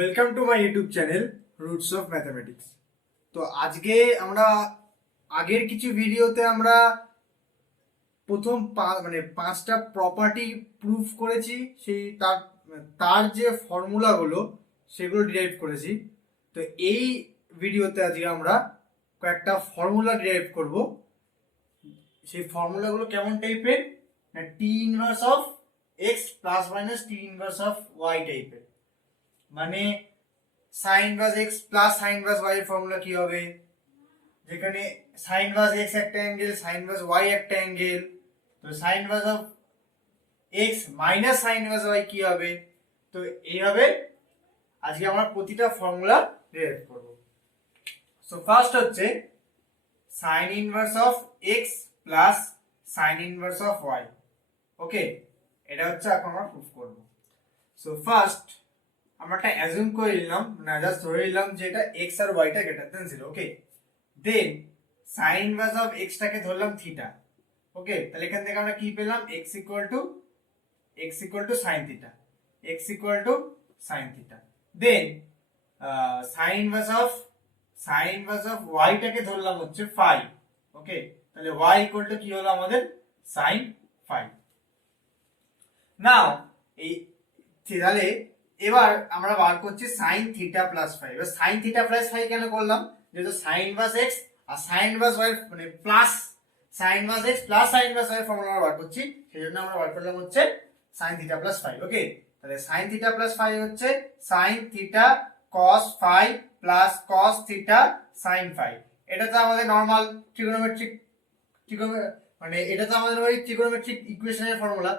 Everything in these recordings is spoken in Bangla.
Welcome to my YouTube channel roots of mathematics. তো আজকে আমরা আগের কিছু ভিডিওতে আমরা প্রথম পাঁচটা প্রপার্টি প্রুফ করেছি, সেই তার যে ফর্মুলাগুলো সেগুলো ডিরাইভ করেছি। তো এই ভিডিওতে আজকে আমরা কয়েকটা ফর্মুলা ডিরাইভ করব। সেই ফর্মুলাগুলো কেমন টাইপের, না t inverse of x plus minus t inverse of y টাইপের। মানে sine inverse x plus sine inverse y এর ফর্মুলা কি হবে, যেখানে সাইন ইনভার্স এক্স একটা অ্যাঙ্গেল, সাইন ইনভার্স ওয়াই একটা অ্যাঙ্গেল। তো sine inverse of x minus sine inverse y কি হবে। তো এইভাবে আজকে আমরা প্রতিটা ফর্মুলা ডিরাইভ করব। সো ফার্স্ট হচ্ছে sine inverse of x plus sine inverse of y. ওকে, এটা হচ্ছে এখন আমরা প্রুফ করব। সো ফার্স্ট আমরা একটা অ্যাজিউম করে নিলাম, না জাস্ট ধরে নিলাম যে এটা x আর y টা greater than 0। Okay, then sin inverse of x টাকে ধরলাম থিটা। ওকে, তাহলে এখান থেকে আমরা কি পেলাম, x equal to sin theta, x equal to sin theta. Then sin inverse of y টাকে ধরলাম হচ্ছে phi। ওকে, তাহলে y ইকুয়াল টু কি হলো আমাদের sin phi। নাও এই তাহলে এবার আমরা বার করছি sin থিটা প্লাস ফাই। এবার sin থিটা প্লাস ফাই কেন করলাম, যেহেতু sin ইনভার্স x আর sin ইনভার্স y মানে plus sin inverse x plus sin inverse y formula বার করছি, সেজন্য আমরা বার করলাম হচ্ছে sin theta plus phi. Okay, তাহলে sin থিটা প্লাস ফাই হচ্ছে sin theta cos phi plus cos theta sin phi. এটা তো আমাদের নরমাল ট্রিগোনোমেট্রিক মানে এটা তো আমাদের ওই ট্রিগোনোমেট্রিক ইকুয়েশনের ফর্মুলা।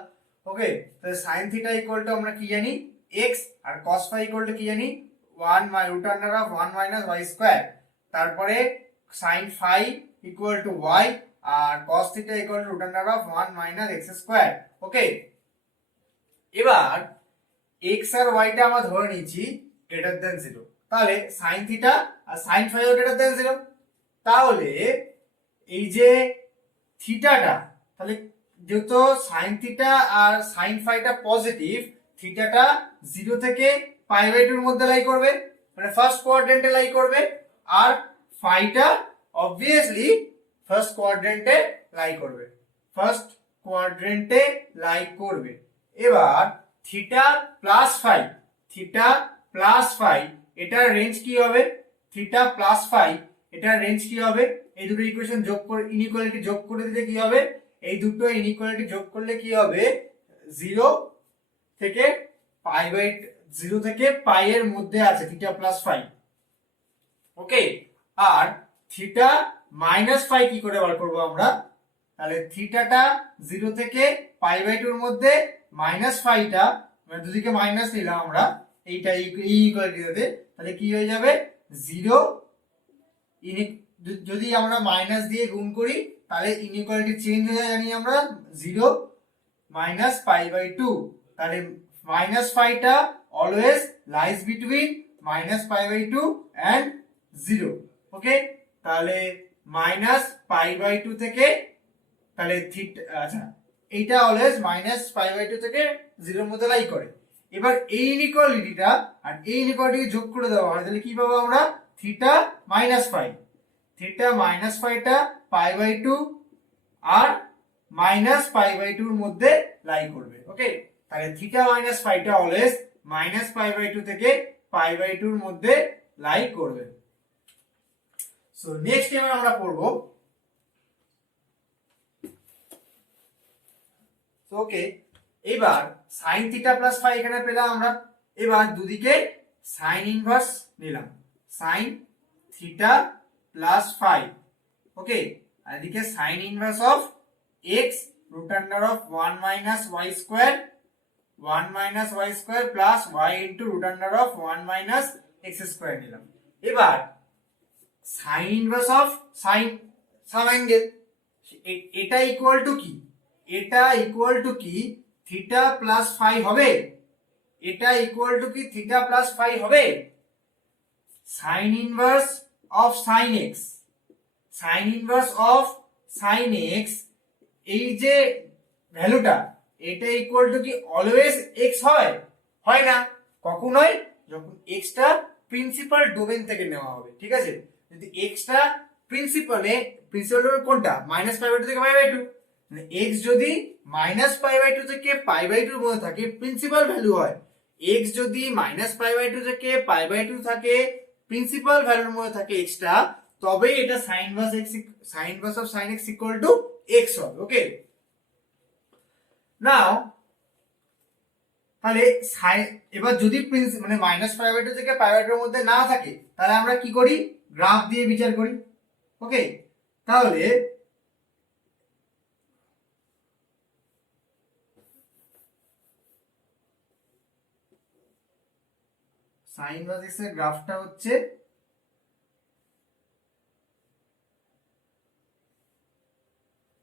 ওকে, তাহলে sin থিটা ইকুয়াল টু আমরা কি জানি x, আর cos phi ইকুয়াল টু কি জানি 1 √ (1 - y স্কয়ার), তারপরে sin phi equal to y আর cos theta equal to (1 - x square). Okay, এবার x আর y টা আমরা ধরে নিয়েছি গ্রেটার দ্যান 0, তাহলে sin থিটা আর sin phi ও গ্রেটার দ্যান 0। তাহলে এই যে থিটাটা, তাহলে যেহেতু sin থিটা আর sin phi টা পজিটিভ, থিটাটা 0 থেকে π/2 এর মধ্যে লাই করবে, মানে ফার্স্ট কোয়াড্রেন্টে লাই করবে, আর ফাইটা অবভিয়াসলি ফার্স্ট কোয়াড্রেন্টে লাই করবে। এবার থিটা প্লাস ফাই এটার রেঞ্জ কি হবে, এই দুটো ইকুয়েশন যোগ করে ইনইকুয়ালিটি যোগ করে দিলে কি হবে, এই দুটো ইনইকুয়ালিটি যোগ করলে কি হবে 0 থেকে পাই এর মধ্যে আছে থিটা প্লাস ফাই। ওকে, আর থিটা মাইনাস ফাই কি করে বার করবো আমরা, তাহলে থিটাটা 0 থেকে π/2 এর মধ্যে, মাইনাস ফাইটা মানে দুদিকে মাইনাস নিলাম আমরা এইটা এই ইকুয়ালিটিতে, তাহলে কি হয়ে যাবে 0। যদি আমরা মাইনাস দিয়ে গুণ করি তাহলে ইনইকুয়ালিটি চেঞ্জ হয়ে যায়, জানি আমরা 0 - π/2, তাহলে মাইনাস ফাইটা always lies between -π/2 and 0। Okay, তাহলে -π/2 থেকে, তাহলে থিটা, আচ্ছা এইটা অলওয়েজ -π/2 থেকে 0 এর মধ্যে লাই করে। এবার এই ইনইকুয়ালিটিটা আর এই ইনইকুয়ালিটি যোগ করে দেওয়া হয়, তাহলে কি পাবো আমরা, থিটা মাইনাস ফাইটা π/2 আর -π/2 এর মধ্যে লাই করবে। ওকে, তাহলে থিটা মাইনাস ফাইটা অলওয়েজ -π/2 থেকে π/2 এর মধ্যে লাই করবে। সো নেক্সট এবার আমরা পড়ব, ওকে এবার sin থিটা প্লাস ফাই এখানে পেলাম আমরা। এবার দুদিকে sin ইনভার্স নিলাম, sin থিটা প্লাস ফাই। ওকে, আর এদিকে sin inverse of x √(1 - y square) 1 - y square plus y √(1 - x square) নিলাম। এবার sin inverse of some angle, এটা ইকুয়াল টু কি থিটা প্লাস ফাই হবে, sin inverse of sin x এই যে ভ্যালুটা, এটা ইকুয়াল টু কি অলওয়েজ x হয় না, কখনোই যখন এক্সটা প্রিন্সিপাল ডোমেন থেকে নেওয়া হবে, ঠিক আছে? যদি এক্সটা প্রিন্সিপাল ডোমেন কোনটা, -π/2 থেকে π/2, মানে এক্স যদি -π/2 থেকে π/2 এর মধ্যে থাকে প্রিন্সিপাল ভ্যালু হয়, এক্স যদি -π/2 থেকে π/2 থাকে প্রিন্সিপাল ভ্যালুর মধ্যে থাকে এক্সটা, তবেই এটা sin inverse of sin x equal to x হবে। ওকে, নাও তাহলে এবার যদি মানে -π/2 থেকে π/2 এর মধ্যে না থাকে তাহলে আমরা কি করি, গ্রাফ দিয়ে বিচার করি। ওকে, তাহলে sin ইনভার্স x এর গ্রাফটা হচ্ছে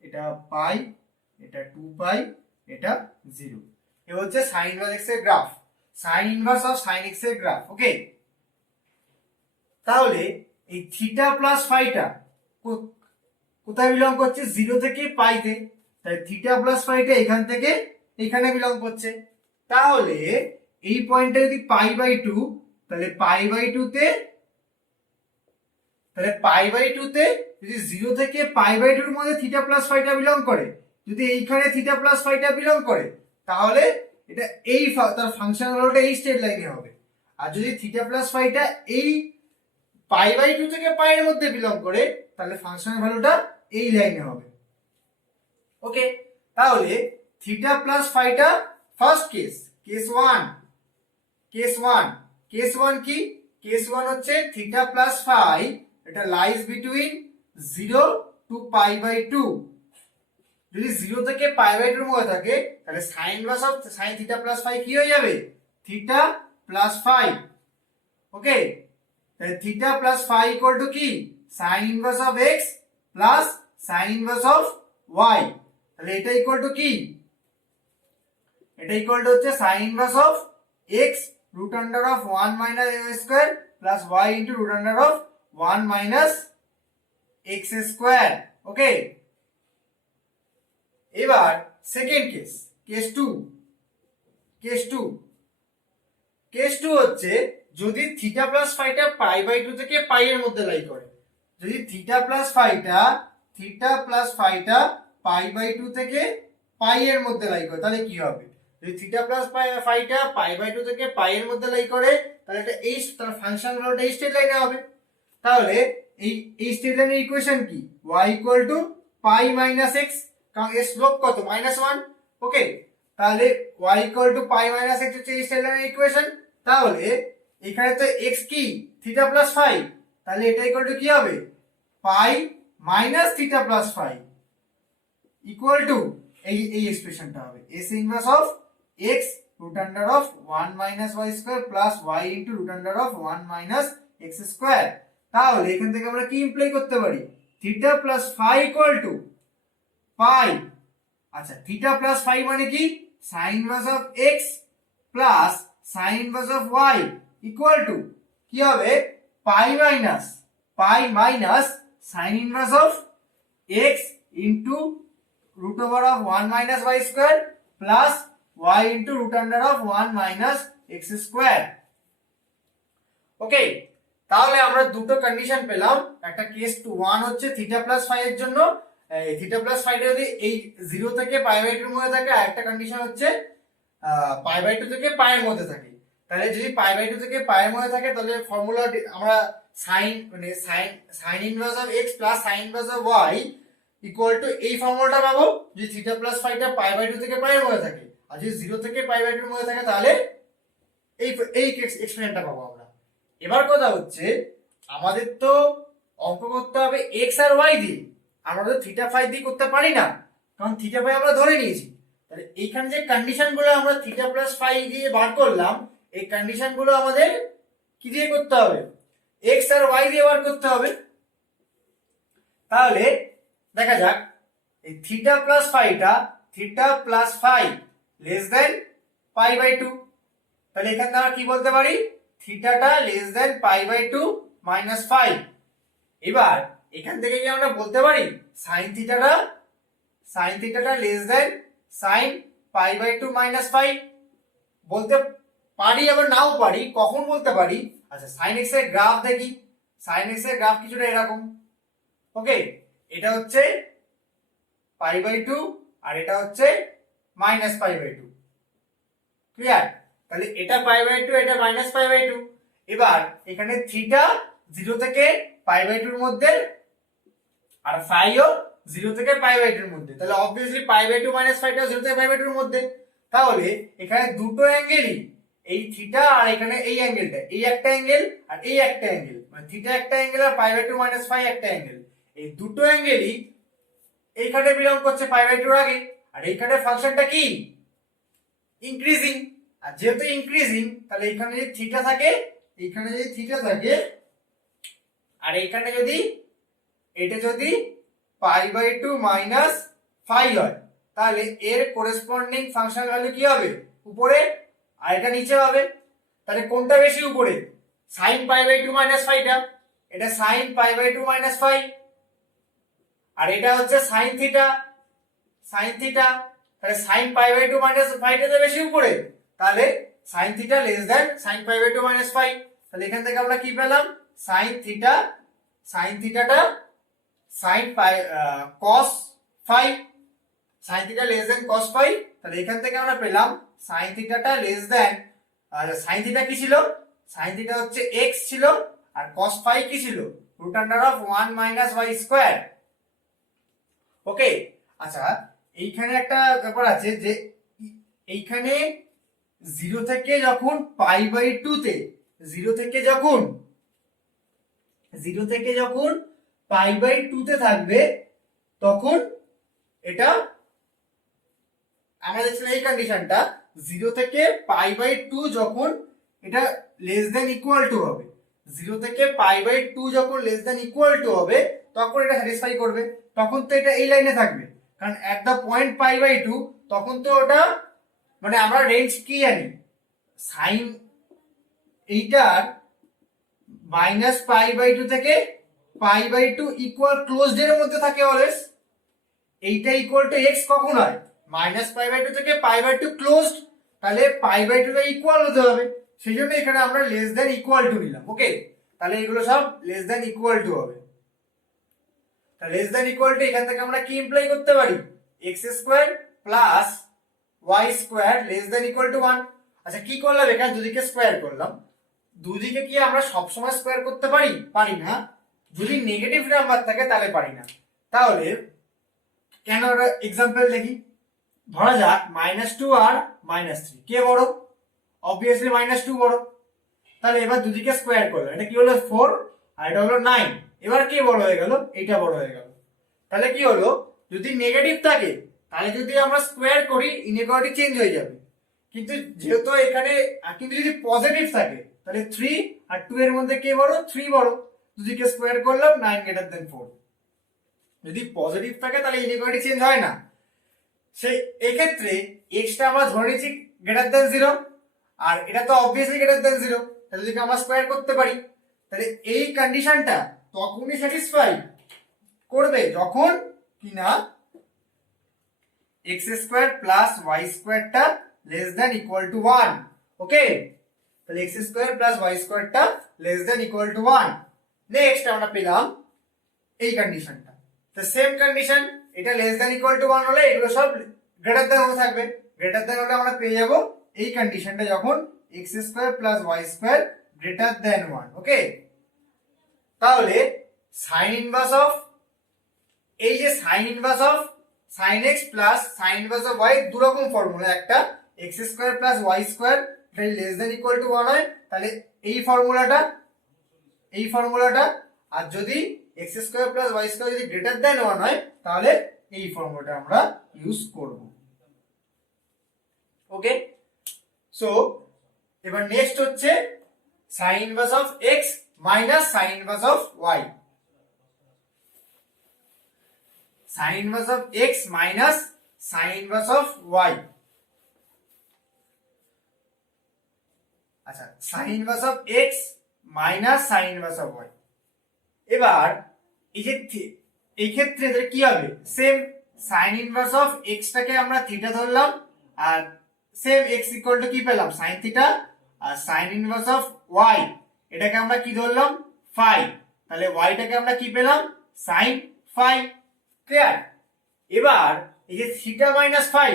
এটা পাই, এটা 2π, এটা 0। এ হচ্ছে sin ইনভার্স x এর graph, sin inverse of sin x এর গ্রাফ। ওকে, তাহলে এই থিটা প্লাস ফাইটা কোথায় বিলং করছে, 0 থেকে পাইতে, তাই থিটা প্লাস ফাইটা এখান থেকে এখানে বিলং করছে। তাহলে এই পয়েন্টটা যদি π/2, তাহলে π/2 তে যদি 0 থেকে π/2 এর মধ্যে থিটা প্লাস ফাইটা বিলং করে, যদি এইখানে থিটা প্লাস ফাইটা বিলং করে, তাহলে এটা এই তার ফাংশন ভ্যালুটা এই স্ট্রেট লাইনে হবে। আর যদি থিটা প্লাস ফাইটা এই π/2 থেকে π এর মধ্যে বিলং করে, তাহলে ফাংশন ভ্যালুটা এই লাইনে হবে। ওকে, তাহলে থিটা প্লাস ফাইটা ফার্স্ট কেস 1 কি, কেস 1 হচ্ছে থিটা প্লাস ফাই, এটা লাইজ বিটুইন 0 টু π/2। যদি 0 থেকে π/2 এর মধ্যে থাকে তাহলে sin inverse of sin theta plus phi কি হয়ে যাবে, থিটা প্লাস ফাই। ওকে, তাহলে theta plus phi equal to কি, sin inverse of x plus sin inverse of y। তাহলে এটা ইকুয়াল টু কি, এটা ইকুয়াল টু হচ্ছে sin inverse of x root under of 1 minus a square plus y into root under of 1 minus x square। ওকে, এবার সেকেন্ড কেস 2 হচ্ছে যদি থিটা প্লাস ফাইটা π/2 থেকে π এর মধ্যে লাই করে, যদি থিটা প্লাস ফাইটা π/2 থেকে π এর মধ্যে লাই করে, তাহলে কি হবে, যদি থিটা প্লাস ফাইটা π/2 থেকে π এর মধ্যে লাই করে, তাহলে এটা এই তার ফাংশন ভ্যালুটা এই স্ট্রেট লাইনে হবে। তাহলে এই স্ট্রেট লাইনের ইকুয়েশন কি, y equal to π minus x, কারণ এর স্লোপ কত, -1। ওকে, তাহলে y equal to π minus x হচ্ছে এই স্ট্রেট লাইনের ইকুয়েশন। তাহলে এখানে তো x কি, থিটা প্লাস ফাই, তাহলে এটা ইকুয়াল টু কি হবে, π minus theta plus phi equal to এই এক্সপ্রেশনটা হবে s inverse of x root under of 1 minus y square plus y into root under of 1 minus x square। তাহলে এখান থেকে আমরা কি ইমপ্লাই করতে পারি, theta plus phi equal to pi, আচ্ছা থিটা প্লাস ফাই মানে কি, sin inverse of x plus sin inverse of y equal to কি হবে, pi minus sin inverse of x into root over of 1 minus y square plus y into root under of 1 minus x square। ওকে, তাহলে আমরা দুটো কন্ডিশন পেলাম, একটা কেস 1 হচ্ছে থিটা প্লাস ফাই এর জন্য, থিটা প্লাস ফাই যদি এই 0 থেকে π/2 এর মধ্যে থাকে, আর একটা কন্ডিশন হচ্ছে π/2 থেকে π এর মধ্যে থাকে। তাহলে যদি π/2 থেকে π এর মধ্যে থাকে তাহলে ফর্মুলা আমরা sin inverse of x plus sin inverse of y equal to এই ফর্মুলাটা পাবো যদি থিটা প্লাস ফাইটা π/2 থেকে π এর মধ্যে থাকে, আর যদি 0 থেকে π/2 এর মধ্যে থাকে তাহলে এই এক্সপ্রেশনটা পাবো আমরা। এবার কথা হচ্ছে আমাদের তো অঙ্ক করতে হবে x আর y দিয়ে, আমরা তো থিটা ফাই দিয়ে করতে পারি না, কারণ থিটা ফাই আমরা ধরে নিয়েছি। তাহলে এইখানে যে কন্ডিশন গুলো আমরা থিটা প্লাস ফাই দিয়ে বার করলাম, এই কন্ডিশন গুলো আমাদের কি দিয়ে করতে হবে, x আর y দিয়ে বার করতে হবে। তাহলে দেখা যাক এই theta plus phi less than π/2, তাহলে এখানে আমরা কি বলতে পারি, থিটাটা লেস দেন π/2 মাইনাস ফাই। এবার এখান থেকে কি আমরা বলতে পারি সাইন থিটাটা less than sine π/2 minus phi, বলতে পারি আবার নাও পারি। কখন বলতে পারি? আচ্ছা, সাইন এক্স এর গ্রাফ দেখি। সাইন এক্স এর গ্রাফ কিছুটা এরকম। ওকে, এটা হচ্ছে π/2 আর এটা হচ্ছে -π/2। ক্লিয়ার? তাহলে এটা π/2, এটা -π/2। এবার এখানে থিটা 0 থেকে π/2 এর মধ্যে আর ফাইও 0 থেকে π/2 এর মধ্যে। তাহলে অবভিয়াসলি π/2 - ফাইটাও 0 থেকে π/2 এর মধ্যে। তাহলে এখানে দুটো অ্যাঙ্গেলই, এই থিটা আর এখানে এই অ্যাঙ্গেলটা, এই একটা অ্যাঙ্গেল আর এই একটা অ্যাঙ্গেল, মানে থিটা একটা অ্যাঙ্গেল আর π/2 - ফাই একটা অ্যাঙ্গেল, এই দুটো অ্যাঙ্গেলই এইখানে বিলং করছে π/2 আগে। আর এইখানে ফাংশনটা কি? ইনক্রিজিং। আর যেহেতু ইনক্রিজিং, তাহলে এখানে যদি থিটা থাকে, এখানে যদি থিটা থাকে আর এখানে যদি এটা যদি π/2 - ফাই হয়, তাহলে এর করেসপন্ডিং ফাংশন ভ্যালু কি হবে? উপরে, আর এটা নিচে হবে। তাহলে কোনটা বেশি উপরে? sin π/2 - ফাইটা। এটা sin π/2 - ফাই, আর এটা হচ্ছে sin থিটা, sin থিটা। তাহলে sin π/2 - ফাইটা তো বেশি উপরে, তাহলে sin theta less than sin π/2 - phi. তাহলে এখান থেকে আমরা কি পেলাম? sin থিটা, sin থিটাটা sin cos phi, sin theta less than cos phi. তাহলে এখান থেকে আমরা পেলাম sin থিটাটা লেস দ্যান, sin থিটা কি ছিল? sin থিটা হচ্ছে x ছিল, আর cos ফাই কি ছিল? √1 - y²। ওকে, আচ্ছা এইখানে একটা ব্যাপার আছে যে এইখানে 0 থেকে যখন π/2 তে, 0 থেকে যখন π/2 তে থাকবে, তখন এটা আমরা দেখছিলাম এই কন্ডিশনটা 0 থেকে π/2 যখন এটা লেস দ্যান ইকুয়াল টু হবে, 0 থেকে π/2 যখন লেস দ্যান ইকুয়াল টু হবে, তখন এটা স্যাটিসফাই করবে। তখন তো এটা এই লাইনে থাকবে, কারণ এট দা পয়েন্ট π/2 তখন তো ওটা, মানে আমরা রেঞ্জ কি জানি, সাইন এইটার -π/2 থেকে π/2 ইকুয়াল ক্লোজড এর মধ্যে থাকে অলওয়েজ। এইটা ইকুয়াল টু x কখন হয়? -π/2 থেকে π/2 ক্লোজড, তাহলে π/2 টা ইকুয়াল হতে হবে। সেই জন্য এখানে আমরা লেস দ্যান ইকুয়াল টু নিলাম। ওকে, তাহলে এগুলো সব লেস দ্যান ইকুয়াল টু হবে। তাহলে লেস দ্যান ইকুয়াল টু এখান থেকে আমরা কি ইমপ্লাই করতে পারি? x² + y² less than equal to 1। আচ্ছা, কি করলাম? এখানে দুদিকে স্কয়ার করলাম। দুদিকে কি আমরা সব সময় স্কয়ার করতে পারি? পারি না। যদি নেগেটিভ নাম্বার থাকে তাহলে পারি না। তাহলে কেন একটা एग्जांपल দেখি। ধরা যাক -2 আর -3 কে বড়? অবভিয়াসলি -2 বড়। তাহলে এবার দুদিকে স্কয়ার করলাম, এটা কি হলো 4 আর এটা হলো 9। এবার কে বড় হয়ে গেল? এটা বড় হয়ে গেল। তাহলে কি হলো? যদি নেগেটিভ থাকে তাহলে যদি আমরা স্কয়ার করি ইনইকুয়ালিটি চেঞ্জ হয়ে যাবে, কিন্তু যেহেতু এখানে, কিন্তু যদি পজিটিভ থাকে তাহলে 3 আর 2 এর মধ্যে কে বড়? 3 বড়। দুদিকে স্কয়ার করলাম 9 > 4। যদি পজিটিভ থাকে তাহলে ইনইকুয়ালিটি চেঞ্জ হয় না। সেই এক্ষেত্রে x টা আমরা ধরে নিচ্ছি >0, আর এটা তো অবভিয়াসলি >0, তাহলে যদি আমরা স্কয়ার করতে পারি, তাহলে এই কন্ডিশনটা তখনই স্যাটিসফাই করবে যখন কিনা x² + y² টা less than equal to 1। Okay, তাহলে x² + y² টা less than equal to 1। Next আমরা পেলাম এই কন্ডিশনটা। তো সেম কন্ডিশন, এটা লেস দ্যান ইকুয়াল টু 1 হলে এগুলো সব গ্রেটার দ্যান হয়ে থাকবে। গ্রেটার দ্যান হলে আমরা পেয়ে যাব এই কন্ডিশনটা যখন x² + y² greater than 1। Okay, তাহলে sin ইনভার্স অফ, এই যে sin inverse of sin x + sin inverse of y দু রকম ফর্মুলা। একটা x² + y² এটা লেস দ্যান ইকুয়াল টু 1 হয়, তাহলে এই ফর্মুলাটা, আর যদি x² + y² যদি গ্রেটার দ্যান 1 হয় তাহলে এই ফর্মুলাটা আমরা ইউজ করব। ওকে, সো এবার নেক্সট হচ্ছে sin inverse of x - sin inverse of y। sin inverse of x - sin inverse of y। আচ্ছা, sin inverse of x - sin inverse of y। এবার এই যে এই ক্ষেত্রে কি হবে? Same sin inverse of x টাকে আমরা থিটা ধরলাম, আর সেম x ইকুয়াল টু কি পেলাম? sin থিটা, আর সাইন ইনভার্স অফ ওয়াই এটাকে আমরা কি ধরলাম ফাই, তাহলে ওয়াইটাকে আমরা কি পেলাম সাইন ফাই। ক্লিয়ার? এবার এই যে থিটা মাইনাস ফাই,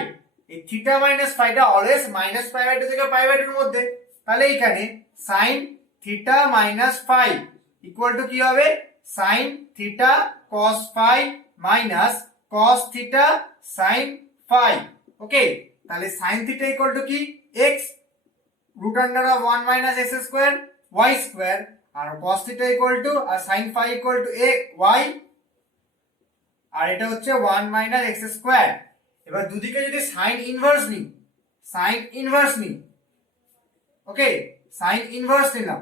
এই থিটা মাইনাস ফাইটা always minus pi by two থেকে পাই বাই টুর মধ্যে, তাহলে এখানে sine theta minus phi equal to কি হবে sine theta cos phi minus cos theta sine phi. Okay, তাহলে সাইন থিটা ইকুয়াল টু কি x root under of 1 minus x square y square, আর কস থিটা ইকুয়াল টু আর sine phi equal to a y, আর এটা হচ্ছে 1 মাইনাস এক্স স্কোয়ার। এবার দুদিকে যদি সাইন ইনভার্স নিই, সাইন ইনভার্স নিই, ওকে সাইন ইনভার্স নিলাম।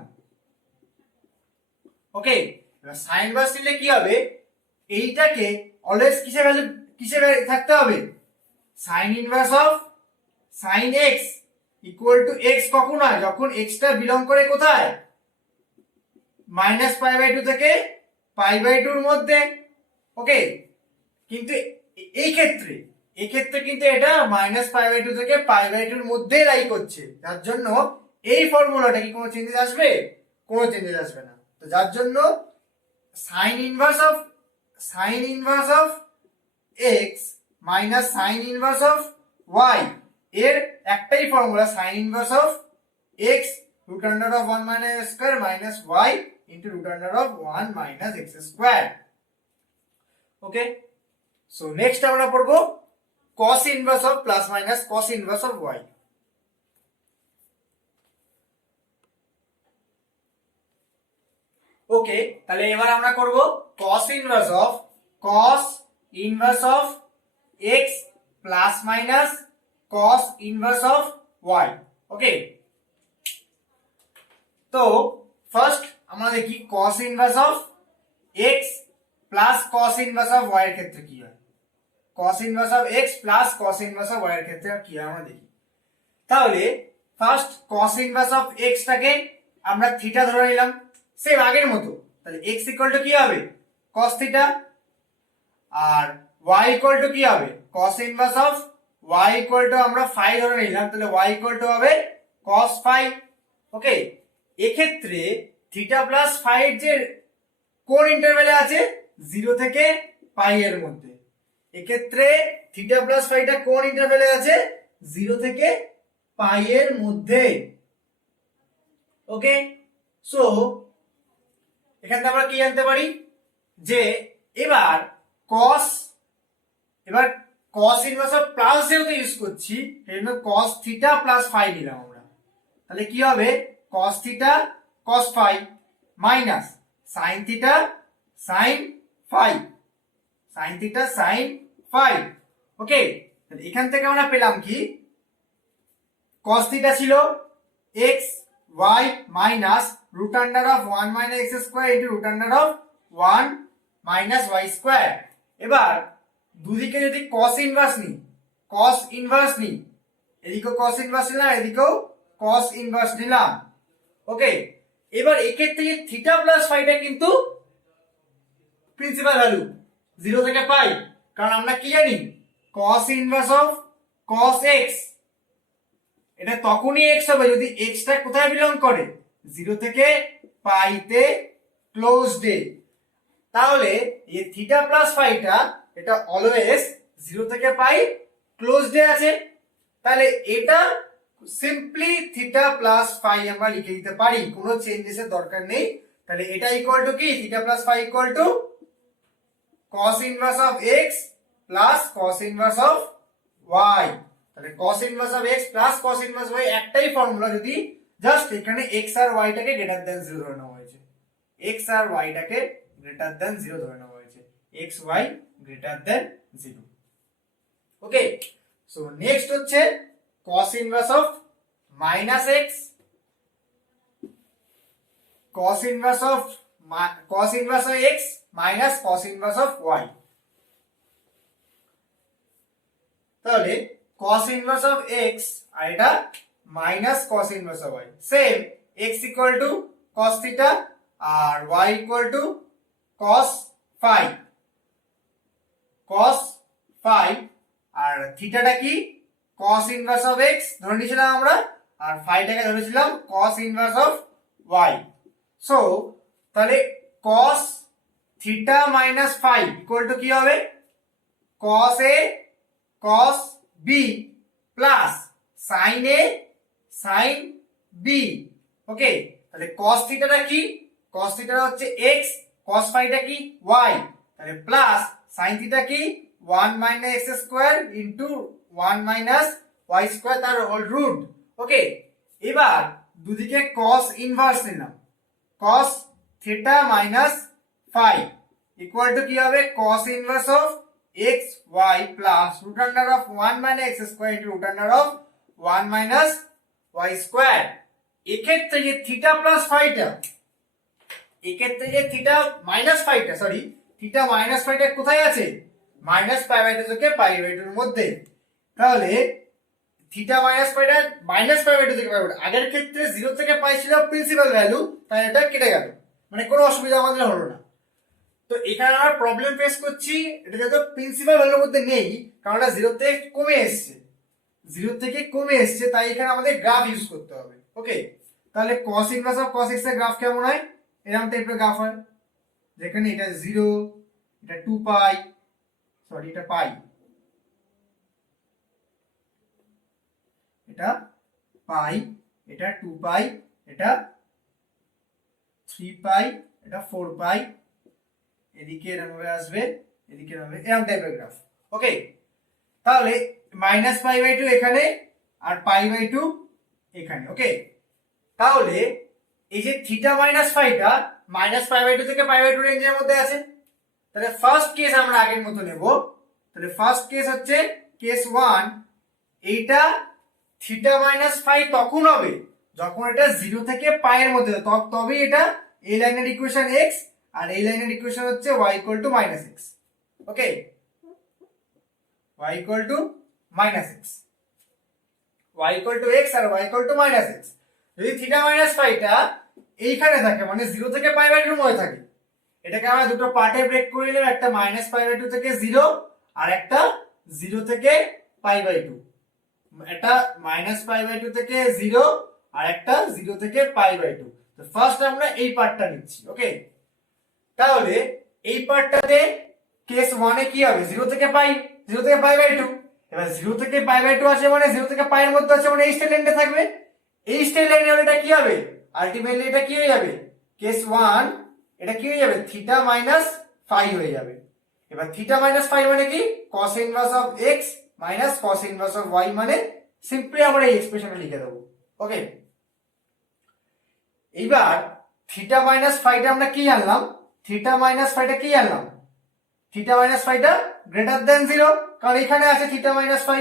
ওকে, এবার সাইন ইনভার্স নিলে কি হবে, এইটাকে অলওয়েজ কিসে থাকতে হবে sign inverse of sine x equal to x কখন হয়, যখন এক্সটা বিলং করে কোথায় মাইনাস পাই বাই টু থেকে পাই বাই টুর মধ্যে। ওকে, কিন্তু এই ক্ষেত্রে কিন্তু এটা মাইনাস পাই বাই টু থেকে পাই বাই টুর মধ্যে লাই করছে, যার জন্য এই ফর্মুলাটা কি কোনো চেঞ্জেস আসবে, কোনো চেঞ্জেস আসবে না। তো যার জন্য sine inverse of x minus sine inverse of y এর একটাই formula sine inverse of x root under of 1 minus x square minus y into root under of 1 minus x square. Okay, so next আমরা পড়বো cos inverse of plus minus cos inverse of y। Okay, তাহলে এবার আমরা করব cos inverse of x plus minus cos inverse of y। Okay, তো ফার্স্ট আমরা দেখি cos inverse of x plus cos inverse of y এর ক্ষেত্রে কি হয়, cos inverse of x plus cos inverse of y এর ক্ষেত্রে কি হয় আমরা দেখি। তাহলে first cos inverse of x টাকে আমরা থিটা ধরে নিলাম সেম আগের মতো, তাহলে x ইকুয়াল টু কি হবে cos থিটা, আর y ইকুয়াল টু কি হবে cos inverse of y equal to আমরা ফাই ধরে নিলাম, তাহলে y ইকুয়াল টু হবে cos ফাই। ওকে, এক্ষেত্রে থিটা প্লাস ফাই এর যে কোন ইন্টারভ্যালে আছে 0 থেকে পাই এর মধ্যে, এক্ষেত্রে থিটা প্লাস ফাইটা কোন ইন্টারভ্যালে আছে 0 থেকে পাই এর মধ্যে। ওকে, সো এখানে আমরা কি জানতে পারি যে এবার cos ইনভার্স অফ প্লাস যেহেতু ইউজ করছি সেজন্য cos থিটা প্লাস ফাই নিলাম আমরা, তাহলে কি হবে cos theta cos phi minus sin theta sin phi, sin theta sin phi. Okay, তাহলে এখান থেকে আমরা পেলাম কি cos থিটা ছিল x y minus root under of 1 minus x square into root under of 1 minus y square. এবার দুদিকে যদি cos ইনভার্স নিই, এদিকেও cos ইনভার্স নিলাম, এদিকেও cos ইনভার্স নিলাম। ওকে, এবার এক্ষেত্রে থিটা প্লাস ফাইটা কিন্তু প্রিন্সিপাল ভ্যালু 0 থেকে পাই, কারণ আমরা কি জানি cos inverse of cos x এটা তখনই x হবে যদি x টা কোথায় বিলং করে 0 থেকে পাইতে ক্লোজড এ, তাহলে এই থিটা প্লাস ফাইটা এটা অলওয়েজ 0 থেকে পাই ক্লোজড এ আছে, তাহলে এটা সিম্পলি থিটা প্লাস ফাই আমরা লিখে দিতে পারি, কোনো চেঞ্জেসের দরকার নেই। তাহলে এটা ইকুয়াল টু কি theta plus phi equal to cos inverse of x plus cos inverse of y। তাহলে cos inverse of x plus cos inverse y একটাই ফর্মুলা, যদি জাস্ট এখানে x আর y টাকে গ্রেটার দ্যান 0 ধরে নেওয়া হয়েছে, x আর y টাকে গ্রেটার দ্যান 0 ধরে নেওয়া হয়েছে, x y greater than 0। Okay, so next হচ্ছে cos inverse of minus x, cos inverse of x minus cos inverse of y। তাহলে cos ইনভার্স অফ x আর এটা minus cos inverse of y, same x equal to cos theta আর y equal to cos phi, আর থিটাটা কি cos ইনভার্স অফ x ধরে নিয়েছিলাম আমরা, আর ফাইটাকে ধরেছিলাম cos inverse of y। So তাহলে cos theta minus phi equal to কি হবে, cos a cos b plus sin a sin b। Okay, তাহলে cos থিটাটা কি, cos থিটাটা হচ্ছে x, cos ফাইটা কি y, তাহলে প্লাস sin থিটা কি 1 minus x square into 1 minus y square তার হোল রুট। ওকে, এবার দুদিকে cos ইনভার্স নিলাম, cos theta minus phi equal to কি হবে, cos inverse of x y plus root under of 1 minus x square into root under of 1 minus y square. এক্ষেত্রে যে থিটা প্লাস ফাইটা, এক্ষেত্রে যে থিটা মাইনাস ফাইটা, সরি থিটা মাইনাস ফাইটা কোথায় আছে, মাইনাস পাই বাই টু থেকে পাই বাই টুর মধ্যে। তাহলে থিটা মাইনাস পাইটা মাইনাস পাই বাই টু থেকে পাই বাই টু, আগের ক্ষেত্রে 0 থেকে পাই ছিল প্রিন্সিপাল ভ্যালু, তাই এটা কেটে গেল, মানে কোনো অসুবিধা আমাদের হলো না। তো এখানে আমরা প্রবলেম ফেস করছি, এটা যেহেতু প্রিন্সিপাল ভ্যালুর মধ্যে নেই, কারণ এটা 0 থেকে কমে এসেছে, 0 থেকে কমে এসেছে, তাই এখানে আমাদের গ্রাফ ইউজ করতে হবে। ওকে, তাহলে cos inverse of cos x এর গ্রাফ কেমন হয়, এরকম টাইপের গ্রাফ হয়, যেখানে এটা 0, এটা 2 পাই, সরি এটা পাই, এটা পাই, এটা 2 পাই, এটা 3 পাই, এটা 4 পাই, এদিকে এরকম ভাবে আসবে, এদিকে এরকম এরকম টাইপের গ্রাফ। ওকে, তাহলে মাইনাস পাই বাই টু এখানে আর পাই বাই টু এখানে। ওকে, তাহলে এই যে থিটা মাইনাস ফাইটা মাইনাস পাই বাই টু থেকে পাই বাই টু রেঞ্জের মধ্যে আছে, তাহলে ফার্স্ট কেস আমরা আগের মতো নেব। তাহলে ফার্স্ট কেস হচ্ছে কেস 1, এইটা থিটা মাইনাস ফাই তখন হবে যখন এটা 0 থেকে পাই এর মধ্যে, তবে এটা এই লাইনের ইকুয়েশন x আর এই লাইনের ইকুয়েশন হচ্ছে y equal to minus x। Okay, y equal to minus x, y equal to x আর y equal to minus x। যদি থিটা মাইনাস ফাইটা এইখানে থাকে, মানে 0 থেকে পাই বাই 2 এর মধ্যে থাকে, এটাকে আমরা দুটো পার্টে ব্রেক করে নিলাম, একটা মাইনাস পাই বাই 2 থেকে 0 আর একটা 0 থেকে পাই বাই 2, এটা মাইনাস পাই বাই 2 থেকে 0 আর একটা 0 থেকে পাই বাই 2। তো ফার্স্ট আমরা এই পার্টটা নিচ্ছি। ওকে, তাহলে এই পার্টটাতে কেস 1 এ কি হবে, 0 থেকে পাই, 0 থেকে পাই বাই 2, এবার 0 থেকে পাই বাই 2 আছে মানে 0 থেকে পাই এর মধ্যে আছে, মানে এই স্ট্রেট লাইনটা থাকবে, এই স্ট্রেট লাইনে হলে এটা কি হবে, আলটিমেটলি এটা কি হয়ে যাবে, কেস 1 এটা কি হয়ে যাবে, থিটা মাইনাস ফাই হয়ে যাবে। এবার থিটা মাইনাস ফাই মানে কি, cos inverse of x minus cos inverse of y, মানে সিম্পলি আমরা এই এক্সপ্রেশনে লিখে দেবো। ওকে, এইবার থিটা মাইনাস ফাইটা আমরা কি জানলাম, থিটা মাইনাস ফাইটা কি জানলাম, থিটা মাইনাস ফাইটা গ্রেটার দেন 0, কারণ এখানে আছে theta minus phi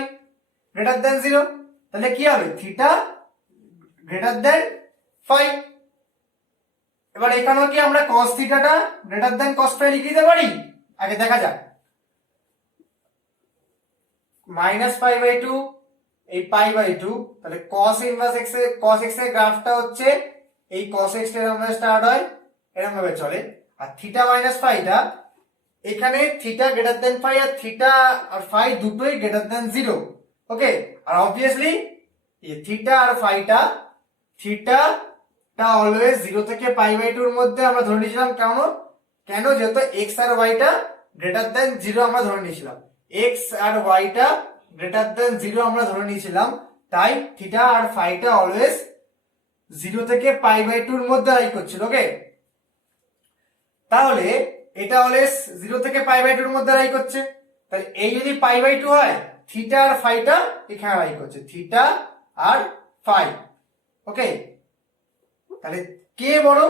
greater than 0, তাহলে কি হবে, থিটা গ্রেটার দেন ফাই। এবার এখানেও কি আমরা cos থিটাটা গ্রেটার দেন cos ফাই লিখে দিতে পারি, আগে দেখা যাক। মাইনাস পাই বাই 2 এই পাই বাই 2, তাহলে cos ইনভার্স x এর cos x এর গ্রাফটা হচ্ছে এই cos x এর আমরা স্টার্ট হয় এরকম ভাবে চলে, আর থিটা মাইনাস ফাইটা এখানে থিটা গ্রেটার দেন ফাই আর থিটা আর ফাই দুটোই গ্রেটার দেন 0। ওকে, আর অবভিয়াসলি এই থিটা আর ফাইটা, থিটাটা অলওয়েজ 0 থেকে পাই বাই 2 এর মধ্যে আমরা ধরে নিয়েছিলাম, কেন যেহেতু x আর y টা গ্রেটার দেন 0 আমরা ধরে নিয়েছিলাম, x আর y টা গ্রেটার দেন 0 আমরা ধরে নিয়েছিলাম, তাই থিটা আর ফাইটা অলওয়েজ 0 থেকে পাই বাই 2 এর মধ্যে লাই করছিল। ওকে, তাহলে এটা অলওয়েজ 0 থেকে পাই বাই 2 এর মধ্যে লাই করছে, তাহলে এই যদি পাই বাই 2 হয়, থিটা আর ফাইটা এখানে লাই করছে, থিটা আর ফাই। ওকে, তাহলে কে বড়,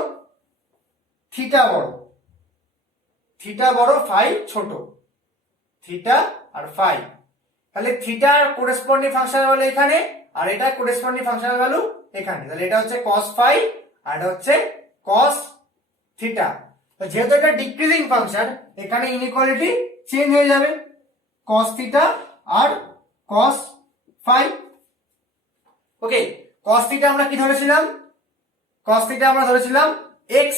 থিটা বড়, থিটা বড় ফাই ছোট, থিটা আর ফাই। তাহলে থিটার কোরেসপন্ডিং ফাংশন ভ্যালু এখানে আর এটা কোরেসপন্ডিং ফাংশন ভ্যালু এখানে, তাহলে এটা হচ্ছে cos ফাই আর এটা হচ্ছে cos থিটা। তো যেহেতু এটা ডিক্রিজিং ফাংশন, এখানে ইনইকুয়ালিটি চেঞ্জ হয়ে যাবে, cos থিটা আর cos ফাই। ওকে, cos থিটা আমরা কি ধরেছিলাম, cos থিটা আমরা ধরেছিলাম x,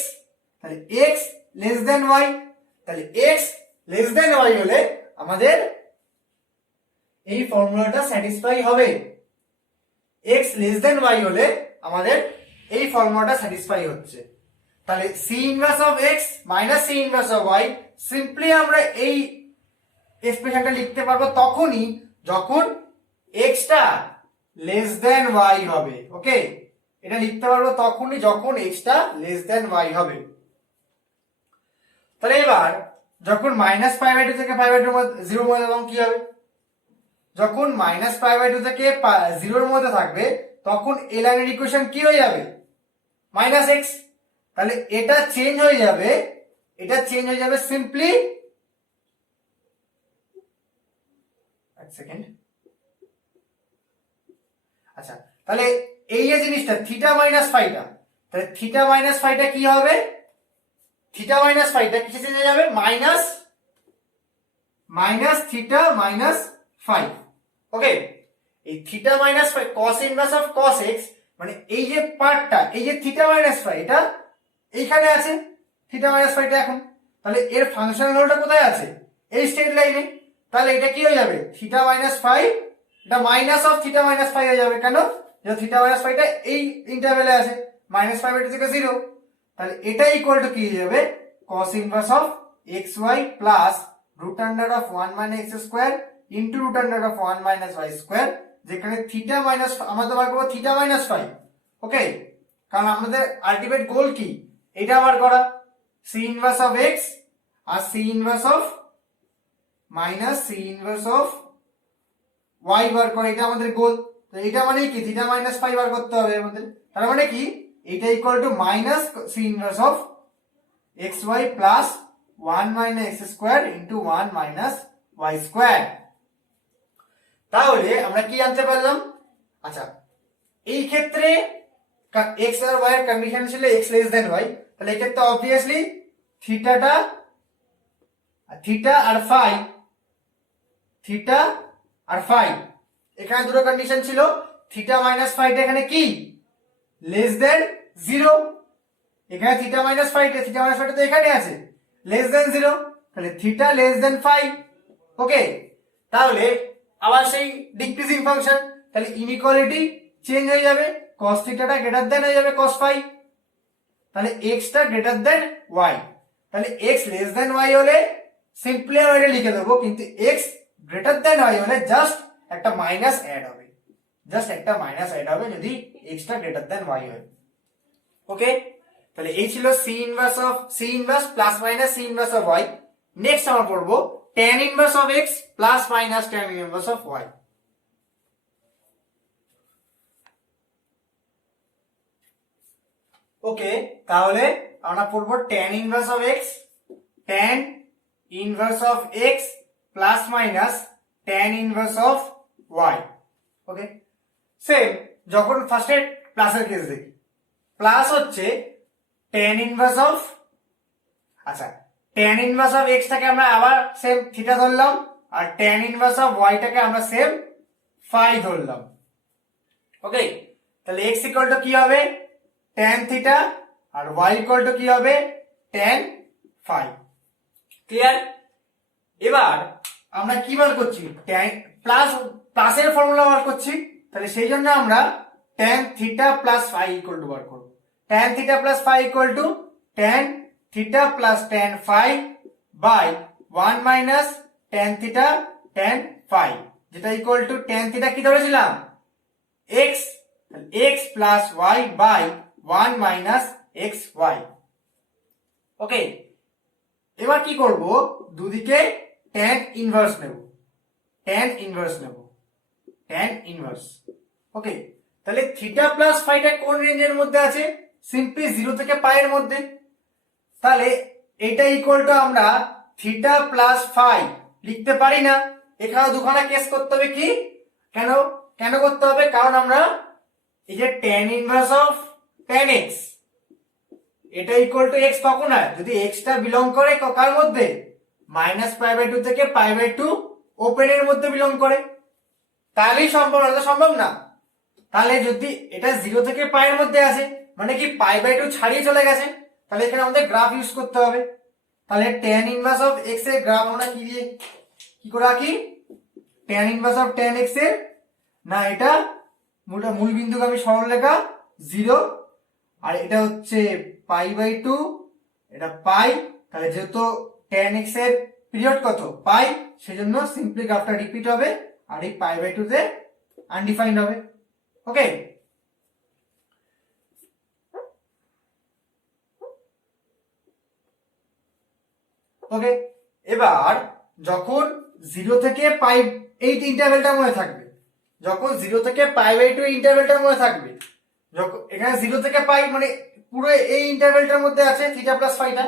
তাহলে x লেস দেন y, তাহলে x লেস দেন y হলে আমাদের এই ফর্মুলাটা স্যাটিসফাই হবে। এক্স লেস দেন ওয়াই হলে আমাদের এই ফর্মুলাটা স্যাটিসফাই হচ্ছে। তাহলে c inverse of x minus C inverse of y simply আমরা এই এক্সপ্রেশনটা লিখতে পারবো তখনই যখন এক্সটা লেস দেন ওয়াই হবে। ওকে, এটা লিখতে পারবো তখনই যখন এক্সটা লেস দেন ওয়াই হবে। তাহলে এবার যখন মাইনাস পাই বাই টু থেকে পাই বাই টু জিরোর মধ্যে তখন কি হবে? যখন মাইনাস পাই বাই টু থেকে জিরোর মধ্যে থাকবে তখন এই লাইনের ইকুয়েশন কি হয়ে যাবে? Minus x. তাহলে এটা চেঞ্জ হয়ে যাবে, এটা চেঞ্জ হয়ে যাবে সিম্পলি এক সেকেন্ড। আচ্ছা, তাহলে এই যে জিনিসটা থিটা মাইনাস ফাইটা, তাহলে থিটা মাইনাস ফাইটা কি হবে? থিটা মাইনাস ফাইটা কিসে চেঞ্জ হয়ে যাবে? Minus minus theta minus phi. Okay, এই theta minus phi cos inverse of cos x, মানে এই যে পার্টটা, এই যে থিটা মাইনাস ফাই এটা এইখানে আছে, থিটা মাইনাস ফাইটা এখন, তাহলে এর ফাংশনাল ভ্যালুটা কোথায় আছে? এই স্ট্রেট লাইনে। তাহলে এটা কি হয়ে যাবে? থিটা মাইনাস ফাই, এটা minus of theta minus phi হয়ে যাবে। কেন? যে থিটা মাইনাস ফাইটা এই ইন্টারভ্যালে আছে, মাইনাস ফাইভ এটা থেকে জিরো। তাহলে এটা ইকুয়াল টু কি হয়ে যাবে? Cos inverse of x y plus root under of 1 minus x square into root under of 1 minus y square, যেখানে থিটা মাইনাস আমাদের বার করবো থিটা মাইনাস ফাইভ। ওকে, কারণ আমাদের আলটিমেট গোল কি? এটা বার করা, সি ইনভার্স অফ এক্স আর C inverse of minus C inverse of y বার করা, এটা আমাদের গোল। তো এটা মানে কি? থিটা মাইনাস ফাইভ বার করতে হবে আমাদের। তার মানে কি? এটা equal to minus C inverse of x y plus 1 minus x square into 1 minus y square. তাহলে আমরা কি জানতে পারলাম? আচ্ছা, এই ক্ষেত্রে এক্স আর ওয়াই এর কন্ডিশন ছিল এক্স লেস দেন ওয়াই, তাহলে এই ক্ষেত্রে অবভিয়াসলি থিটাটা থিটা আর ফাই, থিটা আর ফাই এখানে দুটো কন্ডিশন ছিল। থিটা মাইনাস ফাইটা এখানে কি? Less than zero. এখানে থিটা মাইনাস ফাইটা, থিটা মাইনাস ফাইটা তো এখানে আছে, লেস দেন জিরো। তাহলে থিটা লেস দেন ফাই। ওকে, তাহলে আবার সেই ডিক্রিজিং ফাংশন, তাহলে ইনইকুয়ালিটি চেঞ্জ হয়ে যাবে, cos থিটাটা গ্রেটার দেন হয়ে যাবে cos ফাই। তাহলে x টা গ্রেটার দেন y, তাহলে x লেস দেন y হলে সিম্পলি আমরা এটা লিখে দেবো, কিন্তু x গ্রেটার দেন y হলে জাস্ট একটা মাইনাস অ্যাড হবে, জাস্ট একটা মাইনাস অ্যাড হবে যদি x টা গ্রেটার দেন y হয়। ওকে, তাহলে এই ছিল C inverse plus minus C inverse of y। Next আমরা পড়বো tan inverse of x plus minus tan inverse of y। Okay, তাহলে আমরা পড়বো tan inverse of x, tan inverse of x plus minus tan inverse of y। Okay, same যখন ফার্স্টে প্লাসের কেস দেখি, প্লাস হচ্ছে tan ইনভার্স অফ, আচ্ছা tan ইনভার্স অফ x টাকে আমরা আবার সেম থিটা ধরলাম, আর tan ইনভার্স অফ y টাকে আমরা সেম ফাই ধরলাম। ওকে, তাহলে x ইকুয়াল টু কি হবে? tan থিটা, আর y ইকুয়াল টু কি হবে? tan phi. ক্লিয়ার? এবার আমরা কি বার করছি? tan প্লাসের ফর্মুলা বার করছি, তাহলে সেই জন্য আমরা tan theta plus phi equal to বার করব। tan theta plus phi equal to tan theta plus tan phi by 1 minus tan theta tan phi, যেটা ইকুয়াল টু tan থিটা কি ধরেছিলাম? x, x plus y by 1 minus x y. Okay, এবার কি করব? দুদিকে tan ইনভার্স নেব, tan ইনভার্স নেব, tan ইনভার্স। ওকে, তাহলে থিটা প্লাস ফাইটা কোন রেঞ্জের মধ্যে আছে? সিম্পলি 0 থেকে পাই এর মধ্যে। তাহলে এটা ইকুয়াল টু আমরা থিটা প্লাস ফাই লিখতে পারি না, এখানে দুখানা কেস করতে হবে। কি কেন কেন করতে হবে? কারণ আমরা এই যে tan inverse of tan x, এটা ইকুয়াল টু x কখন হয়? যদি x টা বিলং করে কার মধ্যে? মাইনাস পাই বাই টু থেকে পাই বাই টু ওপেন এর মধ্যে বিলং করে, তাহলেই সম্ভব, না সম্ভব না। তাহলে যদি এটা 0 থেকে পাই এর মধ্যে আছে, মানে কি পাই বাই টু ছাড়িয়ে চলে গেছে, তাহলে এখানে আমাদের গ্রাফ ইউজ করতে হবে। তাহলে tan ইনভার্স অফ x এর গ্রাফ আমরা কি দিয়ে কি করে আঁকি? tan inverse of tan x এর, না এটা মূল বিন্দুগামী সরলরেখা 0, আর এটা হচ্ছে π/2, এটা পাই। তাহলে যেহেতু tan x এর পিরিয়ড কত পাই, সেজন্য সিম্পলি গ্রাফটা রিপিট হবে, আর এই π/2 তে আনডিফাইন্ড হবে। ওকে, ওকে। এবার যখন 0 থেকে পাই, এই ইন্টারভ্যালটা মনে থাকবে, যখন 0 থেকে π/2 ইন্টারভ্যালটার মধ্যে থাকবে, যখন এখানে 0 থেকে পাই মানে পুরো এই ইন্টারভ্যালটার মধ্যে আছে থিটা প্লাস ফাইটা,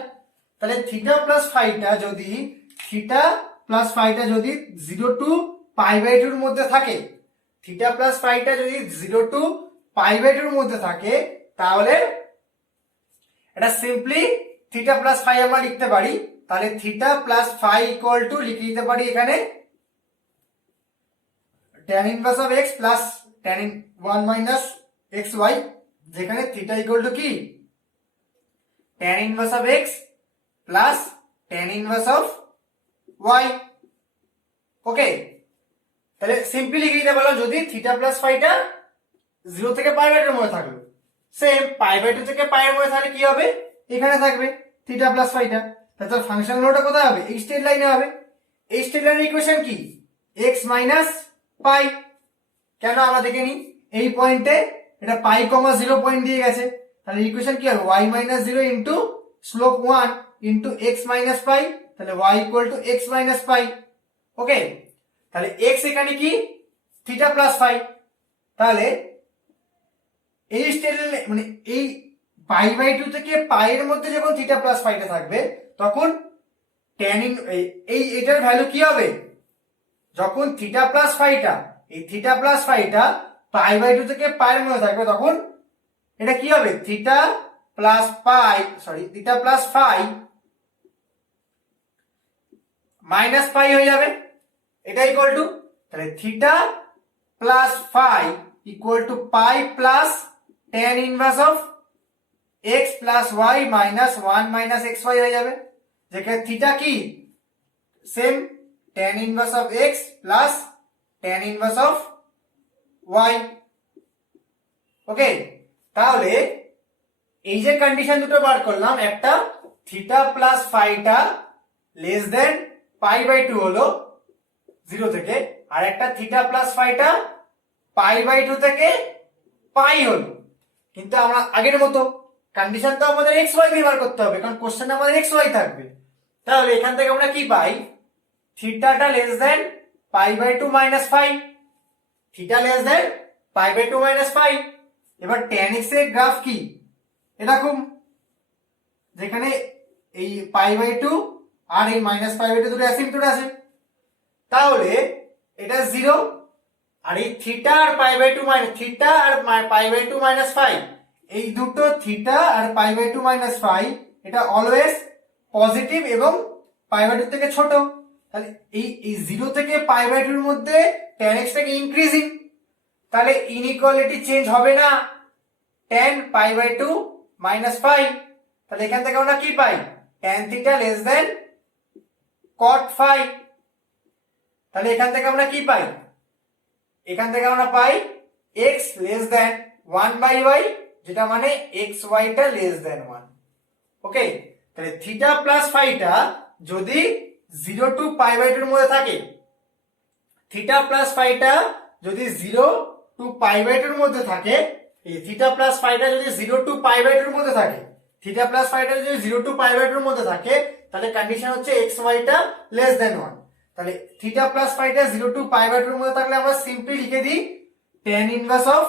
তাহলে থিটা প্লাস ফাইটা যদি 0 টু π/2 এর মধ্যে থাকে, থিটা প্লাস ফাইটা যদি 0 টু π/2 এর মধ্যে থাকে, তাহলে এটা সিম্পলি থিটা প্লাস ফাই আমরা লিখতে পারি। তাহলে theta plus phi equal to লিখে দিতে পারি এখানে tan inverse of x plus tan 1 minus xy, যেখানে থিটা ইকুয়াল টু কি tan inverse of x plus tan inverse of y। Okay, তাহলে সিম্পলি লিখে দিতে পারলাম যদি থিটা প্লাস ফাইটা 0 থেকে π/2 এর মধ্যে থাকলো, সেম π/2 থেকে পাই এর মধ্যে তাহলে কি হবে, এখানে থাকবে থিটা প্লাস ফাইটা। তাহলে ফাংশন লোটা কোথায় হবে, এই স্ট্রেট লাইনে হবে। এই স্ট্রেট লাইনের ইকুয়েশন কি x মাইনাস পাই। কেন আমরা দেখে নিই, এই পয়েন্টে এটা পাই কমা 0 পয়েন্ট দিয়ে গেছে, তাহলে ইকুয়েশন কি হবে y minus 0 into slope 1 into x minus pi, তাহলে y equal to x minus pi. Okay, তাহলে x এখানে কি থিটা প্লাস ফাই, তাহলে এই স্টেট মানে এই π/2 থেকে পাই এর মধ্যে যখন থিটা প্লাস ফাইটা থাকবে, তখন tan এই এটার ভ্যালু কি হবে, যখন থিটা প্লাস ফাইটা এই থিটা প্লাস ফাইটা π/2 থেকে পাই এর মধ্যে থাকবে, তখন এটা কি হবে theta plus phi minus pi হয়ে যাবে, এটা ইকুয়াল টু, তাহলে theta plus phi equal to pi plus tan inverse of x plus y minus 1 minus xy হয়ে যাবে, যেখানে থিটা কি same tan inverse of x plus tan inverse of y। Okay, তাহলে এই যে কন্ডিশন দুটো বার করলাম, একটা থিটা প্লাস ফাইটা লেস দেন π/2 হলো 0 থেকে, আর একটা থিটা প্লাস ফাইটা π/2 থেকে পাই হলো। কিন্তু আমরা আগের মতো কন্ডিশন তো আমাদের xy দিয়ে বার করতে হবে, কারণ কোশ্চেনে আমাদের xy থাকবে। তাহলে এখান থেকে আমরা কি পাই, থিটাটা less than π/2 minus phi, theta less than π/2 minus phi. এবার tan x এর গ্রাফ কি এরকম, যেখানে এই π/2 আর এই মাইনাস π/2 দুটো অ্যাসিম্পটোট আছে, তাহলে এটা 0, আর এই থিটা আর π/2 মাইনাস থিটা আর π/2 মাইনাস ফাই, এই দুটো থিটা আর π/2 মাইনাস ফাই এটা অলওয়েজ পজিটিভ এবং π/2 থেকে ছোট। তাহলে এই 0 থেকে π/2 এর মধ্যে tan x টাকে ইনক্রিজিং, তাহলে ইনইকুয়ালিটি চেঞ্জ হবে না, tan π/2 মাইনাস ফাই। তাহলে এখান থেকে আমরা কি পাই, tan theta less than cot phi. তাহলে এখান থেকে আমরা কি পাই, এখান থেকে আমরা পাই x লেস দেন 1/y, যেটা মানে xy টা লেস দেন 1। ওকে, তাহলে থিটা প্লাস ফাইটা যদি 0 টু π/2 এর মধ্যে থাকে, থিটা প্লাস ফাইটা যদি 0 টু π/2 এর মধ্যে থাকে, এই থিটা প্লাস ফাইটা যদি 0 টু π/2 এর মধ্যে থাকে, থিটা প্লাস ফাইটা যদি 0 টু π/2 এর মধ্যে থাকে, তাহলে কন্ডিশন হচ্ছে xy টা লেস দেন 1। তাহলে থিটা প্লাস ফাইটা 0 টু π/2 এর মধ্যে থাকলে আমরা সিম্পলি লিখে দিই tan inverse of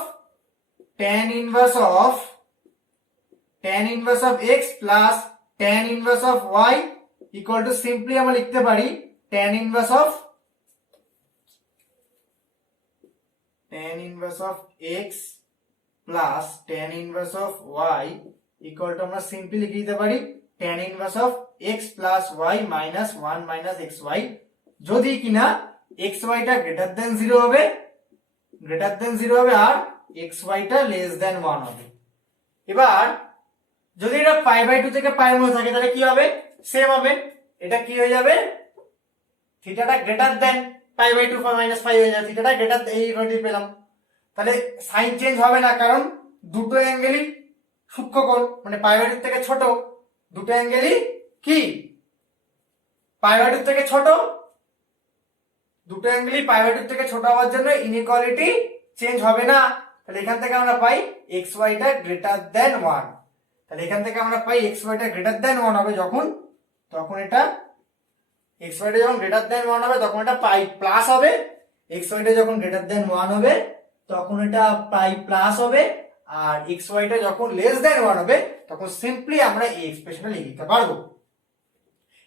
x plus tan inverse of y equal two simply আমরা লিখতে পারি tan inverse of x plus tan inverse of y equal to আমরা সিম্পলি লিখে দিতে পারি tan inverse of x plus y minus 1 minus xy, যদি কিনা xy টা গ্রেটার দেন 0 হবে আর xy টা লেস দেন 1 হবে। এবার যদি এটা π/2 থেকে পাই এর মধ্যে থাকে, তাহলে কি হবে, সেম হবে, এটা কি হয়ে যাবে, থিটাটা গ্রেটার দেন π/2 মাইনাস 5 হয়ে যাবে, থিটাটা গ্রেটার এই ইকুয়ালিটি পেলাম। তাহলে সাইন চেঞ্জ হবে না, কারণ দুটো অ্যাঙ্গেলই সূক্ষ্মকোণ, মানে পাই/2 থেকে ছোট, দুটো অ্যাঙ্গেলই কি পাই/2 থেকে ছোট, দুটো অ্যাঙ্গেলই পাই/2 থেকে ছোট হওয়ার জন্য ইনইকুয়ালিটি চেঞ্জ হবে না। তাহলে এখান থেকে আমরা পাই এক্স ওয়াইটা গ্রেটার দেন 1। তাহলে এখান থেকে আমরা পাই এক্স ওয়াইটা গ্রেটার দেন 1 হবে যখন, তখন এটা এক্স ওয়াইটা যখন গ্রেটার দেন 1 হবে তখন এটা পাই প্লাস হবে, এক্স ওয়াইটা যখন গ্রেটার দেন 1 হবে তখন এটা পাই প্লাস হবে, আর এক্স ওয়াইটা যখন লেস দেন 1 হবে তখন সিম্পলি আমরা এই এক্সপ্রেশনটা লিখে দিতে পারবো।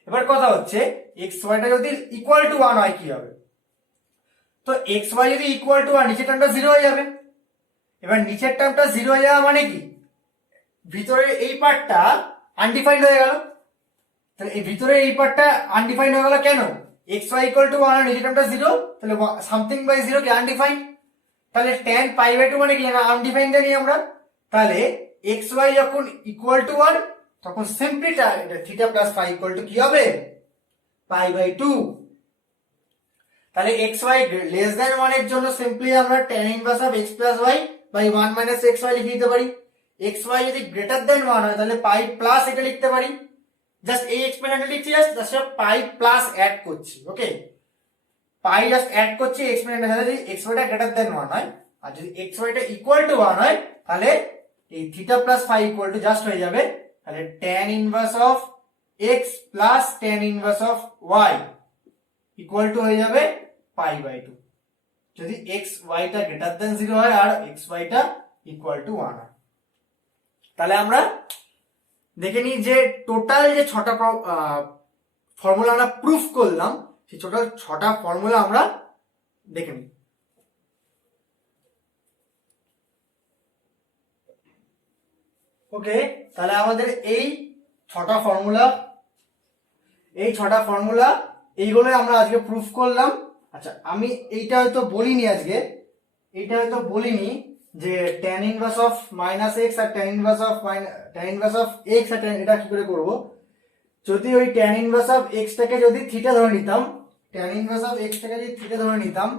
এবার কথা হচ্ছে এক্স ওয়াইটা যদি ইকুয়াল টু 1 হয় কি হবে? তো এক্স ওয়াই যদি ইকুয়াল টু 1, নিচের টার্মটা 0 হয়ে যাবে। এবার নিচের টার্মটা 0 হয়ে যাওয়া মানে কি, ভিতরের এই পার্টটা আনডিফাইন্ড হয়ে গেল। তাহলে এই ভিতরের এই পার্টটা আনডিফাইন্ড হয়ে গেল কেন? এক্স ওয়াই ইকুয়াল টু 1 আর নিচের টার্মটা 0, তাহলে সামথিং বাই 0 কি আনডিফাইন্ড। তাহলে tan পাই/2 মানে কি না আনডিফাইন্ড জানি আমরা। তাহলে এক্স ওয়াই যখন ইকুয়াল টু 1 তখন simply theta plus phi equal to কি হবে? পাই/2। তাহলে এক্স ওয়াই লেস দেন 1 এর জন্য সিম্পলি আমরা tan inverse of x plus y by 1 minus x y লিখে দিতে পারি। এক্স ওয়াই যদি গ্রেটার দেন 1 হয় তাহলে পাই প্লাস এটা লিখতে পারি। জাস্ট এই এক্সপ্রেশনটা লিখছি, জাস্ট পাই প্লাস অ্যাড করছি। ওকে, পাই জাস্ট অ্যাড করছি এক্সপ্রেশনের সাথে। যদি এক্স ওয়াইটা গ্রেটার দেন 1 হয় আর যদি এক্স ওয়াইটা ইকুয়াল টু 1 হয় তাহলে এই theta plus phi equal to just হয়ে যাবে তাহলে tan inverse of x plus tan inverse of y equal to হয়ে যাবে পাই/2, যদি x y টা গ্রেটার দেন 0 হয় আর x y টা ইকুয়াল টু 1 হয়। তাহলে আমরা দেখে নিই যে টোটাল যে 6টা ফর্মুলা আমরা প্রুফ করলাম, সেই টোটাল 6টা ফর্মুলা আমরা দেখে নিই। ওকে, তাহলে আমাদের এই 6টা ফর্মুলা এইগুলোই আমরা আজকে প্রুফ করলাম। আচ্ছা, আমি এইটা হয়তো বলিনি আজকে, যে tan inverse of minus x আর tan ইনভার্স অফ এক্স আর এটা কি করে করব। যদি ওই tan ইনভার্স অফ এক্স টাকে যদি থিটা ধরে নিতাম, tan ইনভার্স অফ এক্স টাকে যদি থিটা ধরে নিতাম,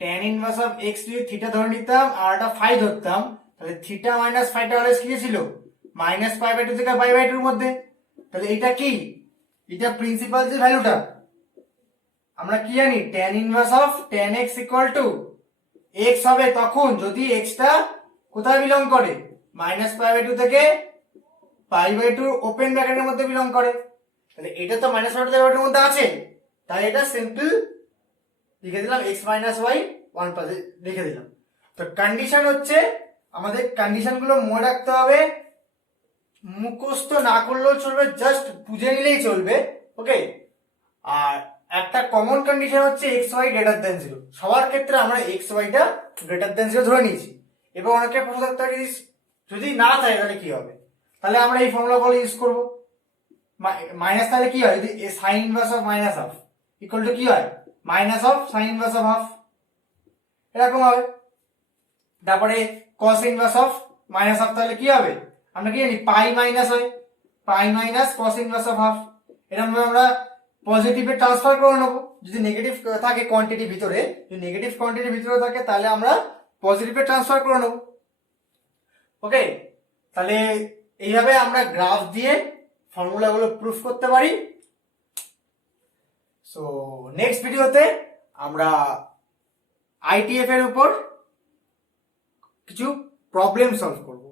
tan ইনভার্স অফ এক্স যদি থিটা ধরে নিতাম আর এটা ফাই ধরতাম, তাহলে থিটা মাইনাস ফাইটা অলওয়েজ কি ছিল? মাইনাস পাই/2 থেকে পাই/2 এর মধ্যে। তাহলে এটা কি, এটা প্রিন্সিপাল যে ভ্যালুটা আমরা কি জানি, tan inverse of tan x equal to x হবে তখন যদি x টা কোথায় বিলং করে, মাইনাস পাই/2 থেকে পাই/2 ওপেন ব্র্যাকেটের মধ্যে বিলং করে। তাহলে এটা তো মাইনাস পাই/2 থেকে এর মধ্যে আছে, তাই এটা সিম্পল লিখে দিলাম x মাইনাস y 1 প্লাস লিখে দিলাম। তো কন্ডিশন হচ্ছে, আমাদের কন্ডিশন গুলো মনে রাখতে হবে, মুখস্থ না করলেও চলবে, জাস্ট বুঝে নিলেই চলবে। ওকে, আর একটা কমন কন্ডিশন হচ্ছে এক্স ওয়াই গ্রেটার দেন 0। সবার ক্ষেত্রে আমরা এক্স ওয়াইটা গ্রেটার দেন 0 ধরে নিয়েছি। এবার অনেকে প্রশ্ন থাকতে পারে যদি না থাকে তাহলে কি হবে, তাহলে আমরা এই ফর্মুলাগুলো ইউজ করব। মাইনাস তাহলে কি হয়, যদি sine inverse of minus half equal to কি হয়, minus of sine inverse of half, এরকম হবে। তারপরে cos inverse of minus half তাহলে কি হবে, আমরা কি জানি পাই মাইনাস হয়, pi minus cos inverse of half. এরকম আমরা পজিটিভে ট্রান্সফার করে নেব। যদি নেগেটিভ থাকে কোয়ান্টিটি ভিতরে, যদি নেগেটিভ কোয়ান্টিটি ভিতরে থাকে তাহলে আমরা পজিটিভে ট্রান্সফার করে নেব। ওকে, তাহলে এইভাবে আমরা গ্রাফ দিয়ে ফর্মুলাগুলো প্রুফ করতে পারি। সো নেক্সট ভিডিওতে আমরা আইটিএফ এর উপর কিছু প্রবলেম সলভ করব।